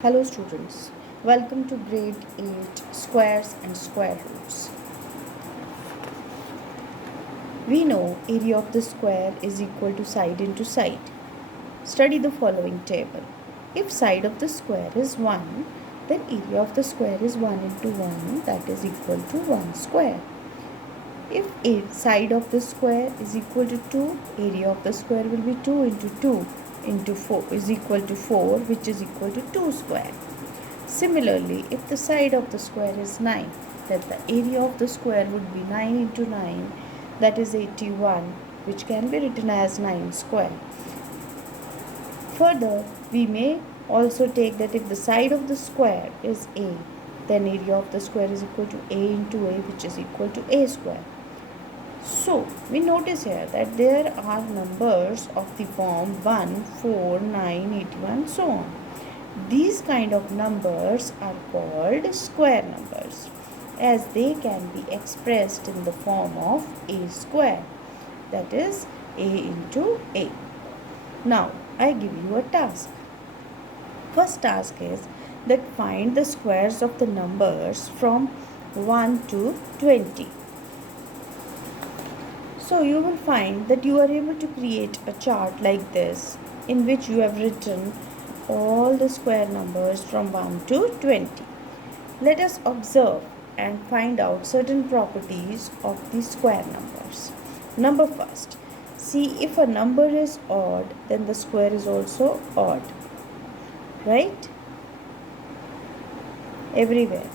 Hello students, welcome to grade 8 squares and square roots. We know area of the square is equal to side into side. Study the following table. If side of the square is 1, then area of the square is 1 into 1, that is equal to 1 square. If side of the square is equal to 2, area of the square will be 2 into 2 into 4 is equal to 4, which is equal to 2 square. Similarly, if the side of the square is 9, then the area of the square would be 9 into 9, that is 81, which can be written as 9 square. Further, we may also take that if the side of the square is a, then area of the square is equal to a into a, which is equal to a square. So, we notice here that there are numbers of the form 1, 4, 9, 81, so on. These kind of numbers are called square numbers, as they can be expressed in the form of a square, that is a into a. Now, I give you a task. First task is that find the squares of the numbers from 1 to 20. So you will find that you are able to create a chart like this, in which you have written all the square numbers from 1 to 20. Let us observe and find out certain properties of the square numbers. Number first, see if a number is odd, then the square is also odd, right? Everywhere.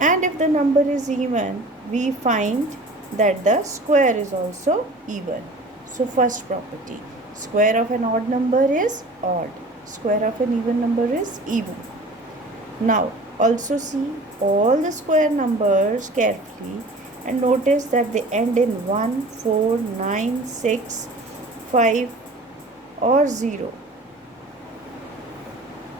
And if the number is even, we find that the square is also even. So first property, square of an odd number is odd, square of an even number is even. Now also see all the square numbers carefully and notice that they end in 1, 4, 9, 6, 5 or 0.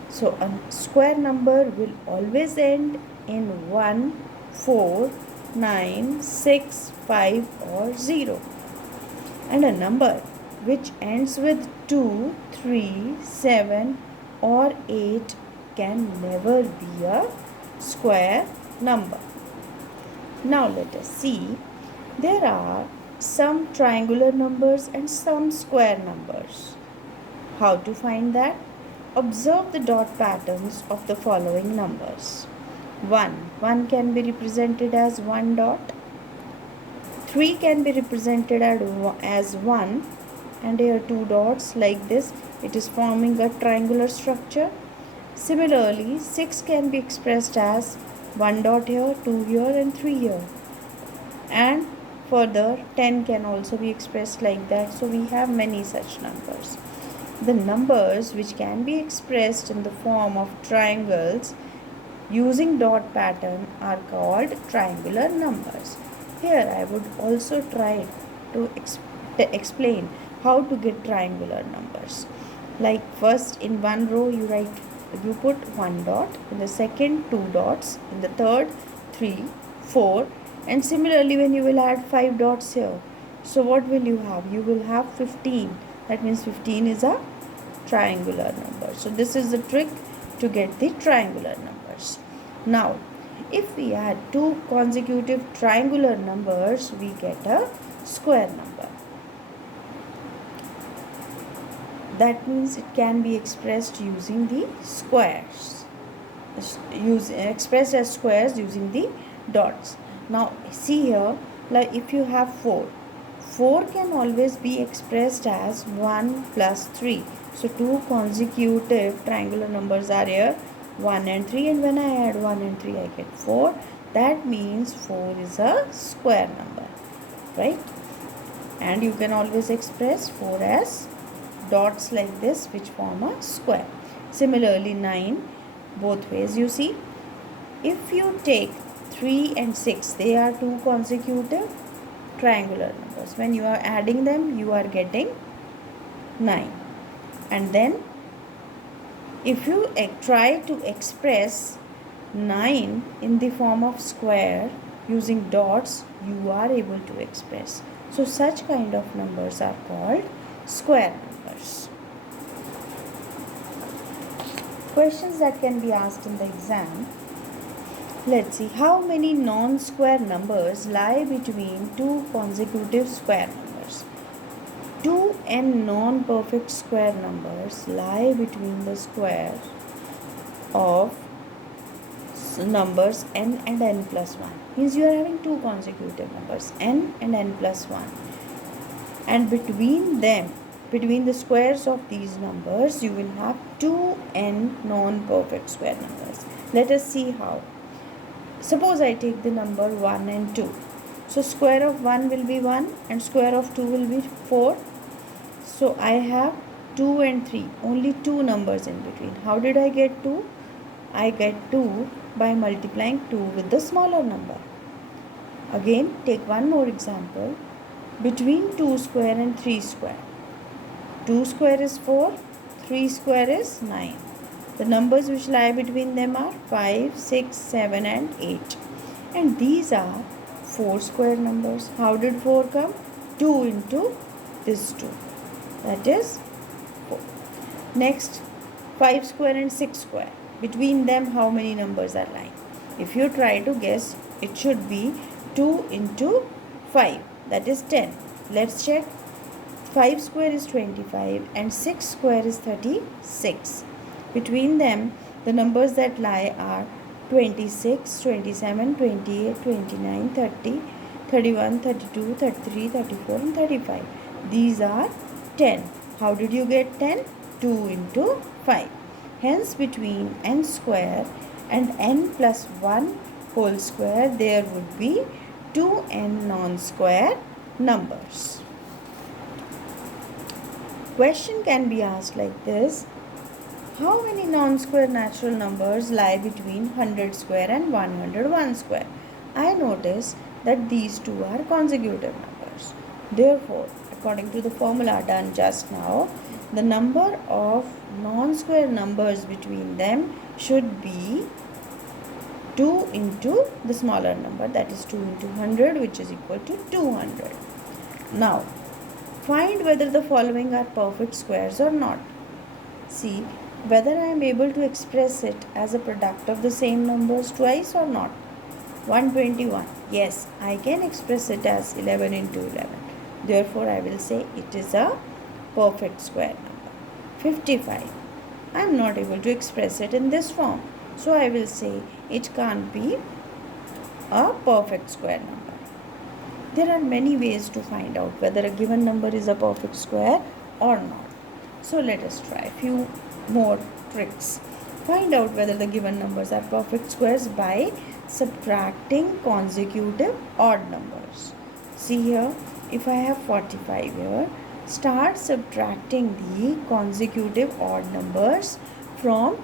So a square number will always end in 1, 4, 9, 6, 5 or 0. And a number which ends with 2, 3, 7 or 8 can never be a square number. Now let us see. There are some triangular numbers and some square numbers. How to find that? Observe the dot patterns of the following numbers. 1 can be represented as 1 dot. 3 can be represented as 1, and here 2 dots like this. It is forming a triangular structure. Similarly, 6 can be expressed as 1 dot here, 2 here and 3 here. And further 10 can also be expressed like that. So we have many such numbers. The numbers which can be expressed in the form of triangles using dot pattern are called triangular numbers. Here I would also try to explain how to get triangular numbers. Like first in one row you put 1 dot, in the second 2 dots, in the third 3, 4, and similarly when you will add 5 dots here. So what will you have? You will have 15. That means 15 is a triangular number. So this is the trick to get the triangular numbers. Now, if we add two consecutive triangular numbers, we get a square number. That means it can be expressed using the squares. Expressed as squares using the dots. Now, see here, like if you have 4 can always be expressed as 1 plus 3. So, two consecutive triangular numbers are here, 1 and 3, and when I add 1 and 3 I get 4. That means 4 is a square number, right? And you can always express 4 as dots like this, which form a square. Similarly 9, both ways you see. If you take 3 and 6, they are two consecutive triangular numbers. When you are adding them, you are getting 9. And then if you try to express 9 in the form of square using dots, you are able to express. So such kind of numbers are called square numbers. Questions that can be asked in the exam. Let's see, how many non-square numbers lie between two consecutive square numbers? Two n non-perfect square numbers lie between the square of numbers n and n plus 1. Means you are having two consecutive numbers n and n plus 1. And between them, between the squares of these numbers, you will have two n non-perfect square numbers. Let us see how. Suppose I take the number 1 and 2. So square of 1 will be 1 and square of 2 will be 4. So I have 2 and 3, only two numbers in between. How did I get 2? I get 2 by multiplying 2 with the smaller number. Again, take one more example. Between 2 square and 3 square. 2 square is 4, 3 square is 9. The numbers which lie between them are 5, 6, 7 and 8. And these are 4 square numbers. How did 4 come? 2 into this 2. That is 4. Next, 5 square and 6 square. Between them, how many numbers are lying? If you try to guess, it should be 2 into 5. That is 10. Let's check. 5 square is 25 and 6 square is 36. Between them, the numbers that lie are 26, 27, 28, 29, 30, 31, 32, 33, 34 and 35. These are 10. How did you get 10? 2 into 5. Hence, between n square and n plus 1 whole square, there would be 2n non-square numbers. Question can be asked like this. How many non-square natural numbers lie between 100 square and 101 square? I notice that these two are consecutive numbers. Therefore, according to the formula done just now, the number of non-square numbers between them should be 2 into the smaller number, that is 2 into 100, which is equal to 200. Now, find whether the following are perfect squares or not. See whether I am able to express it as a product of the same numbers twice or not. 121. Yes, I can express it as 11 into 11. Therefore, I will say it is a perfect square number. 55. I am not able to express it in this form. So, I will say it can't be a perfect square number. There are many ways to find out whether a given number is a perfect square or not. So, let us try a few more tricks. Find out whether the given numbers are perfect squares by subtracting consecutive odd numbers. See here, if I have 45 here, start subtracting the consecutive odd numbers from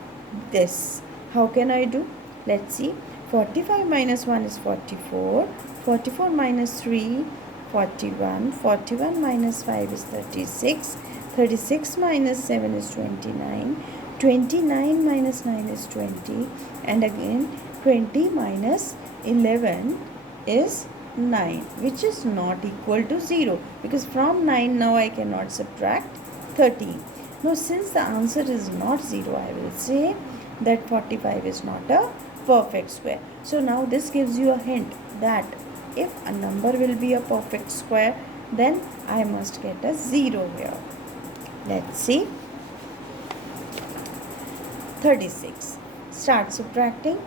this. How can I do? Let's see. 45 minus 1 is 44. 44 minus 3, 41. 41 minus 5 is 36. 36 minus 7 is 29. 29 minus 9 is 20. And again 20 minus 11 is 9, which is not equal to 0. Because from 9 now I cannot subtract 13. Now since the answer is not 0, I will say that 45 is not a perfect square. So now this gives you a hint that if a number will be a perfect square, then I must get a 0 here. Let's see. 36. Start subtracting.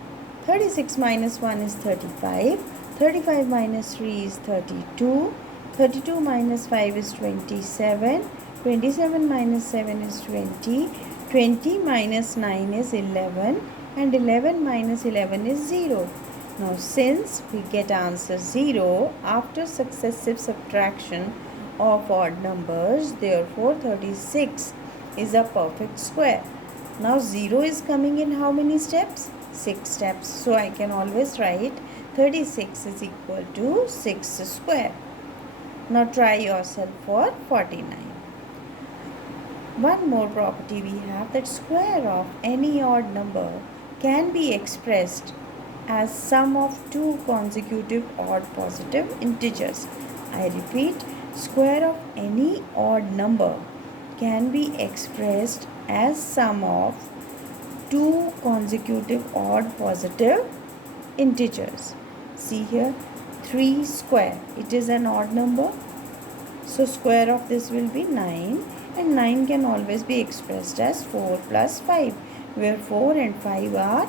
36 minus 1 is 35. 35 minus 3 is 32. 32 minus 5 is 27. 27 minus 7 is 20. 20 minus 9 is 11. And 11 minus 11 is 0. Now since we get answer 0 after successive subtraction of odd numbers, therefore 36 is a perfect square. Now 0 is coming in how many steps? 6 steps. So I can always write 36 is equal to 6 square. Now try yourself for 49. One more property we have, that square of any odd number can be expressed as sum of two consecutive odd positive integers. I repeat, square of any odd number can be expressed as sum of 2 consecutive odd positive integers. See here, 3 square, it is an odd number, so square of this will be 9, and 9 can always be expressed as 4 plus 5, where 4 and 5 are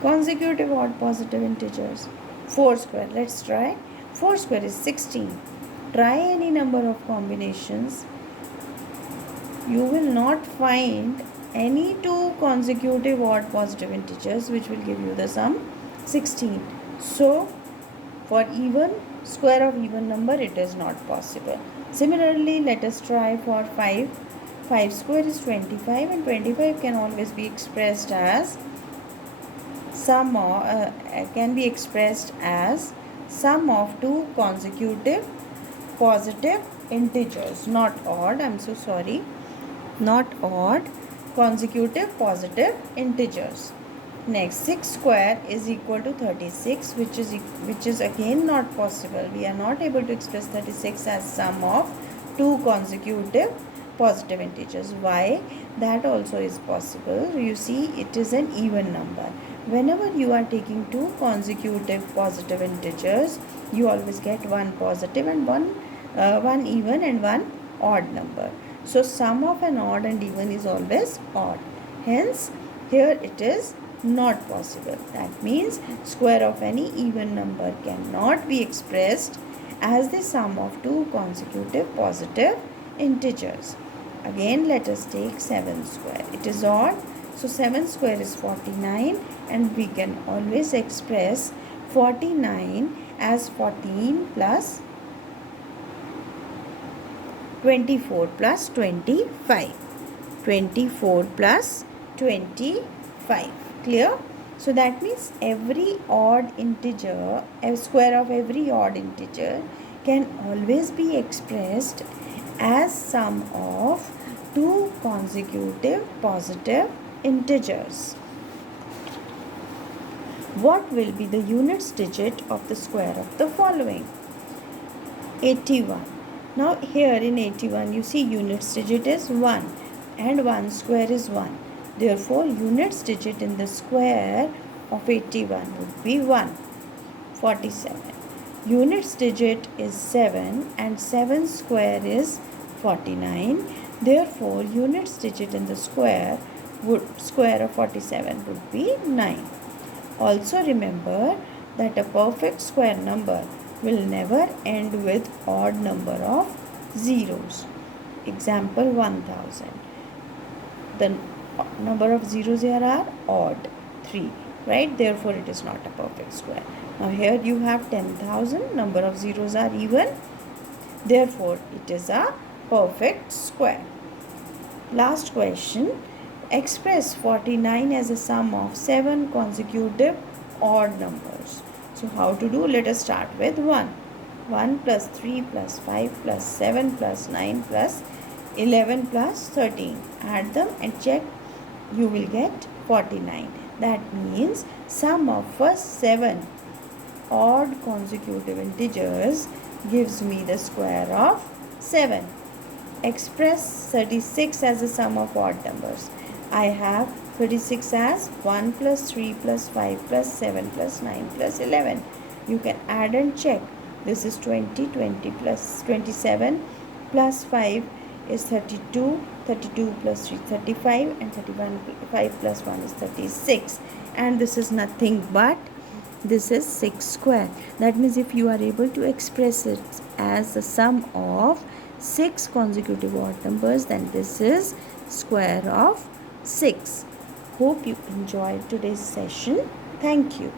consecutive odd positive integers. 4 square, let's try. 4 square is 16. Try any number of combinations. You will not find any 2 consecutive odd positive integers which will give you the sum 16. So, for even square of even number, it is not possible. Similarly, let us try for 5. 5 square is 25, and 25 can always be expressed as sum of 2 consecutive positive integers, not odd, I'm so sorry, not odd, consecutive positive integers. Next, 6 square is equal to 36, which is again not possible. We are not able to express 36 as sum of 2 consecutive positive integers. Why? That also is possible. You see, it is an even number. Whenever you are taking 2 consecutive positive integers, you always get one positive and one even and one odd number. So sum of an odd and even is always odd. Hence, here it is not possible. That means square of any even number cannot be expressed as the sum of 2 consecutive positive integers. Again, let us take 7 square. It is odd. So 7 square is 49, and we can always express 49 as 14 plus 24 plus 25. 24 plus 25. Clear? So that means every odd integer, a square of every odd integer can always be expressed as sum of 2 consecutive positive integers. What will be the units digit of the square of the following? 81. Now here in 81 you see units digit is 1 and 1 square is 1. Therefore units digit in the square of 81 would be 1. 47. Units digit is 7 and 7 square is 49. Therefore units digit in the square of 47 would be 9. Also remember that a perfect square number will never end with odd number of zeros. Example 1000. The number of zeros here are odd, 3, right? Therefore it is not a perfect square. Now here you have 10,000, number of zeros are even, therefore it is a perfect square. Last question. Express 49 as a sum of 7 consecutive odd numbers. So how to do? Let us start with 1. 1 plus 3 plus 5 plus 7 plus 9 plus 11 plus 13. Add them and check. You will get 49. That means sum of first 7 odd consecutive integers gives me the square of 7. Express 36 as a sum of odd numbers. I have 36 as 1 plus 3 plus 5 plus 7 plus 9 plus 11. You can add and check. This is 20, 20 plus 27 plus 5 is 32, 32 plus 3 35, and 31 5 plus 1 is 36. And this is nothing but this is 6 square. That means if you are able to express it as the sum of 6 consecutive odd numbers, then this is square of 6. Hope you enjoyed today's session. Thank you.